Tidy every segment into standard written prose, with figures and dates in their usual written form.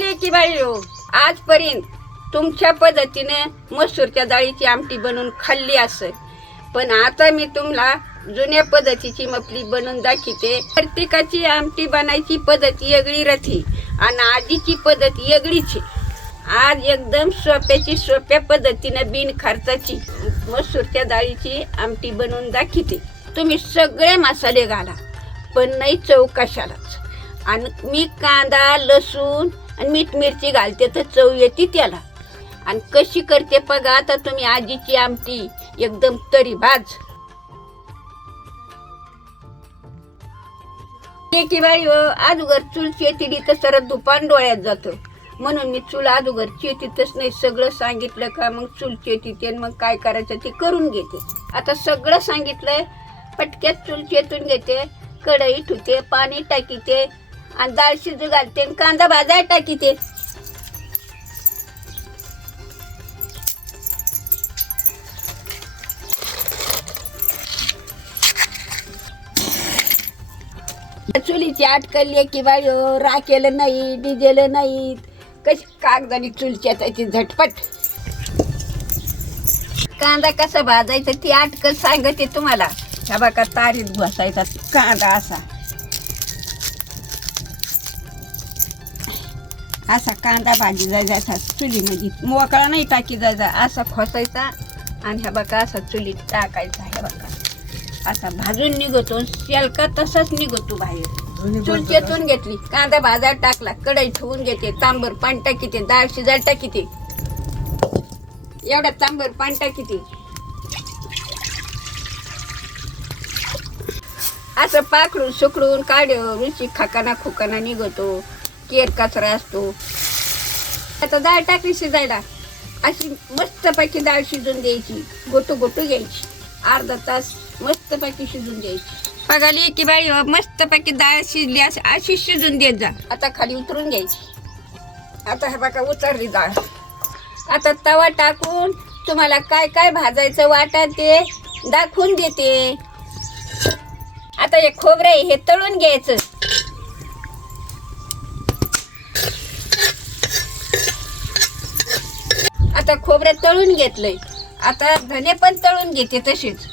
बघाले की बाई हो, आजपर्यंत तुमच्या पद्धतीने मसूरच्या डाळीची आमटी बनवून खाल्ली असेल, पण आता मी तुम्हाला जुन्या पद्धतीची मपली बनवून दाखवते. प्रत्येकाची आमटी बनायची पद्धत वेगळी राहते आणि आजीची पद्धत वेगळीच आहे. आज एकदम सोप्या पद्धतीने बिन खर्चाची मसूरच्या डाळीची आमटी बनवून दाखवते. तुम्ही सगळे मसाले घाला, पण नाही चव कशालाच. आणि मी कांदा लसूण आणि मीठ मिरची घालते तर चव येते त्याला. आणि कशी करते बघा आता तुम्ही आजीची आमटी एकदम तरी भाज. की बाई अगोदर चूल चेतीली तर सरळ दुपान डोळ्यात जातं, म्हणून मी चूल अगोदर चेतीतच नाही. सगळं सांगितलं का मग चूल चेतीते, मग काय करायचं ते करून घेते. आता सगळं सांगितलंय, पटक्यात चूल चेतून घेते, कढई ठुते, पाणी टाकीते आणि डाळ शिजू घालते, कांदा भाजाय टाकीते. चुलीची आटकली की बाई राखेलं नाही, डिजेलं नाही, कशी कागदानी चूल चेतायची झटपट. कांदा कसा भाजायचा ती आटकल सांगते तुम्हाला. ह्या बघा तारीत बसायचा कांदा असा कांदा भाजी जायचा चुलीमध्ये, मोकळा नाही टाकी जायचा, असा खोसायचा आणि ह्या बघा असा चुलीत टाकायचा. ह्या बघा असा भाजून निघतो, शेलका तसाच निघतो बाहेर. चूल चेतून घेतली, कांदा भाजायला टाकला, कढई ठेवून घेते, तांबर पाणी टाकीते, डाळ शिजायला टाकीते, एवढा तांबर पाणी टाकीते. असं पाखडून सुकडून काढ रुची खाकाना खुकाना निघतो, केर कचरा असतो. आता डाळ टाकली शिजायला, अशी मस्तपैकी डाळ शिजून द्यायची, गोटू घ्यायची, अर्धा तास मस्तपैकी शिजून द्यायची. बघाली की बाई मस्तपैकी डाळ शिजली अशी शिजून देत जा. आता खाली उतरून घ्यायची. आता हे बघा उतरली डाळ. आता तवा टाकून तुम्हाला काय काय भाजायचं वाटा ते दाखवून देते. आता हे खोबरं हे तळून घ्यायचं. आता खोबरं तळून घेतलंय, आता धने पण तळून घेते तसेच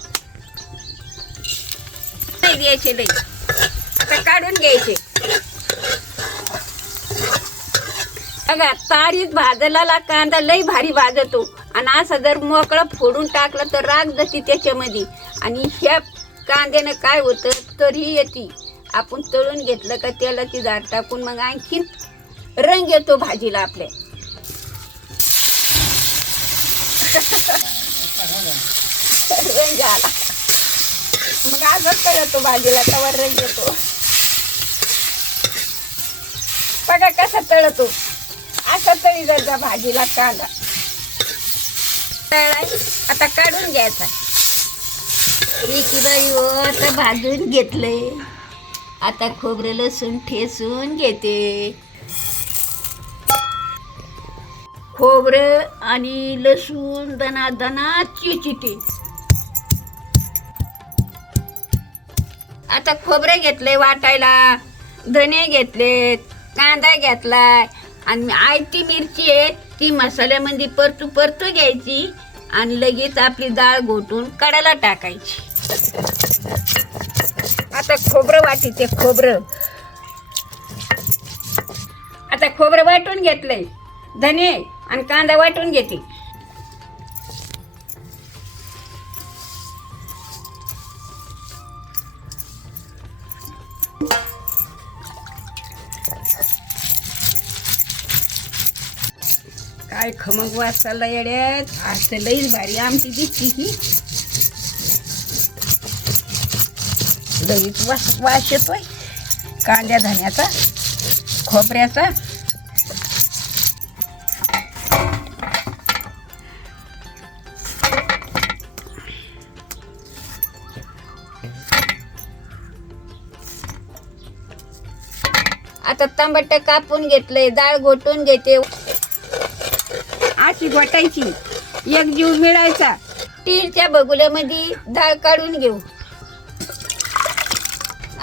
द्यायचे लई. आता काढून घ्यायचे. बघा तारीत भाजलेला कांदा लई भारी भाजतो आणि असं जर मोकळं फोडून टाकलं तर राग जाती त्याच्यामध्ये. आणि ह्या कांद्यानं काय होतं तरी येते. आपण तळून घेतलं का त्याला ती झाड टाकून मग आणखीन रंग येतो भाजीला आपल्या. रंग आला मग असंच तळतो भाजीला, तवर रंग येतो. बघा कसा तळतो, असा तळी जा भाजीला कांदा. तळाय आता काढून घ्यायचा. बाई आता भाजून घेतले. आता खोबरं लसूण ठेचून घेते. खोबरं आणि लसूण दना चिचिते. आता खोबरं घेतले वाटायला, धने घेतलेत, कांदा घेतलाय आणि आयती मिरची आहे ती मसाल्यामध्ये परतू घ्यायची आणि लगेच आपली डाळ घोटून कडाला टाकायची. आता खोबरं वाटीते. आता खोबरं वाटून घेतलंय, धने आणि कांदा वाटून घेते. काय खमक वास चालला येड्यात. आज तर लईच भारी आमटी दिसती ही. लगेच वास येतोय कांद्या धण्याचा, खोबऱ्याचा. आता टमाट कापून घेतलंय, डाळ घोटून घेते. अशी घोटायची, एक जीव मिळायचा. स्टीलच्या बगुल्यामध्ये डाळ काढून घेऊ.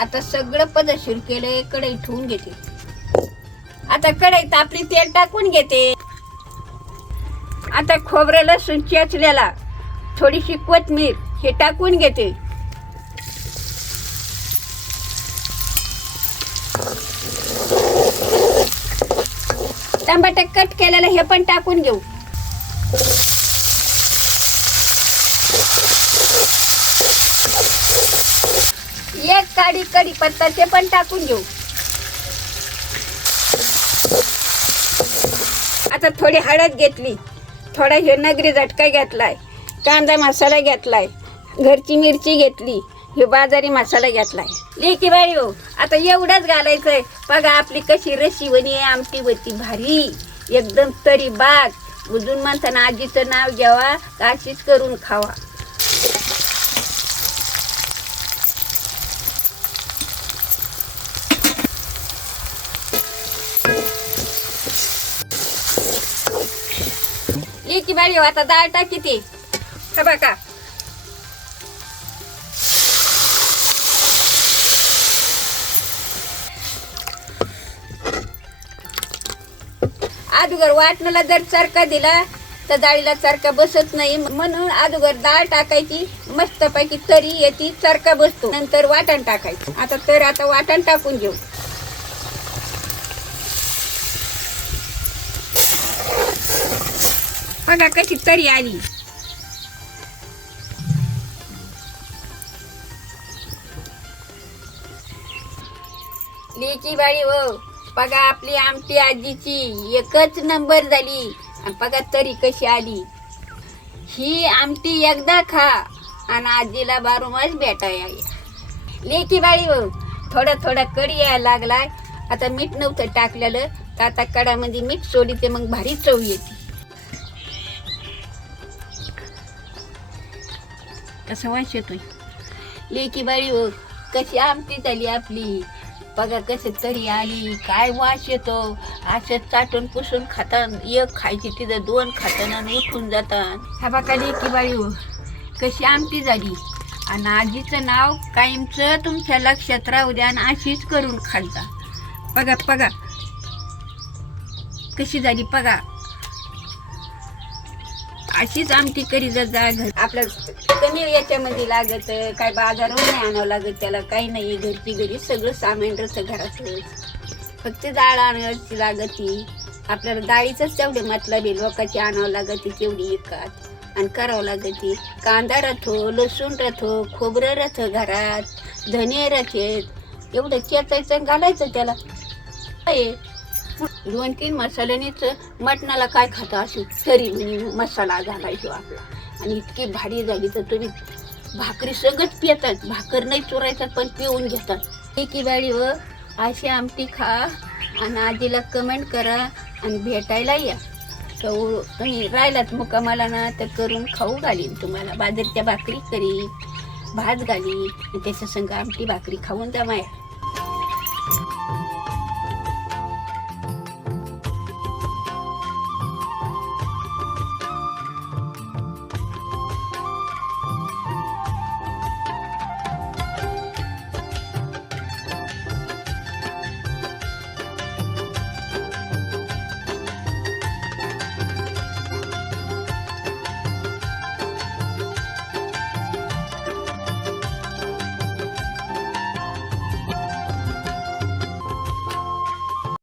आता सगळं पदशीर केलंय, कढई ठेवून घेते. आता आता कढईत आपली तेल टाकून घेते. आता खोबरं लसूण चेचलेला, थोडीशी कोथिंबीर हे टाकून घेते. टमाटर कट केलेलं हे पण टाकून घेऊ. एक काडी कढीपत्ता ते पण टाकून घेऊ. आता थोडी हळद घेतली, थोडा हे नगरी झटका घेतलाय, कांदा मसाला घेतलाय, घरची मिरची घेतली, हे बाजारी मसाला घेतलाय. लेकी बाई हो, आता एवढंच घालायचंय. बघा आपली कशी रशीवणी आमटी होती भारी एकदम तरी बाग. बुजून म्हणताना आजीचं नाव घ्यावा, अशीच करून खावा. लेकी बाई हो, आता डाळ टाकी ते बघा. अगोदर वाटणाला जर चरका दिला तर डाळीला चरका बसत नाही, म्हणून अगोदर डाळ टाकायची, मस्तपैकी तरी येते, चरका बसतो, नंतर वाटण टाकायचं. आता वाटण टाकून घेऊ. बघा कशी तरी आली. लेकी बाई हो, बघा आपली आमटी आजीची एकच नंबर झाली. आणि बघा तरी कशी आली. ही आमटी एकदा खा आणि आजीला बारूमास भेटाया. लेकी बाई हो, थोडा कढी यायला लागलाय. आता मीठ नव्हतं टाकलेलं, तर आता कडामध्ये मीठ सोडीते, मग भारी चव येते. कसं वास येतोय. लेकी बाई हो, कशी आमटी झाली आपली. बघा कशी तरी आली, काय वास येतो. असं चाटून पुसून खातात, एक खायची तिथं दोन खाताना उठून जातात. हा बघा लेकी बाई हो, कशी आमटी झाली. आणि आजीचं नाव कायमचं तुमच्या लक्षात राहू द्या आणि अशीच करून खालता. बघा कशी झाली. बघा अशीच आमटी करी जा. आपल्या कमी याच्यामध्ये लागत, काय बाजारावर नाही आणावं लागत त्याला, काही नाही. घरची घरी सगळं सामान राहतं घरातच. फक्त डाळ आणायची लागती. आपल्याला डाळीचंच तेवढे मतलब आहे. लोकांची आणावं लागते तेवढी एकात आणि करावं लागते. कांदा राहतो, लसूण राहतो, खोबरं राहतं घरात, धने राहतेत. एवढं चेचायचं घालायचं त्याला. 2-3 मसाल्यानेच मटणाला काय खाता अशी तरी मसाला घालायचो आपला. आणि इतकी भारी झाली तर तुम्ही भाकरी सगळंच पितात. भाकर नाही चोरायचं पण पिऊन घेतात. लेकी बाई व अशी आमटी खा आणि आजीला कमेंट करा आणि भेटायला या. तर तुम्ही राहिलात मुक्कामाला ना तर करून खाऊ घालीन तुम्हाला. बाजरीच्या भाकरी करी, भात घाली, त्याच्या संग आमटी भाकरी खाऊन जा माया.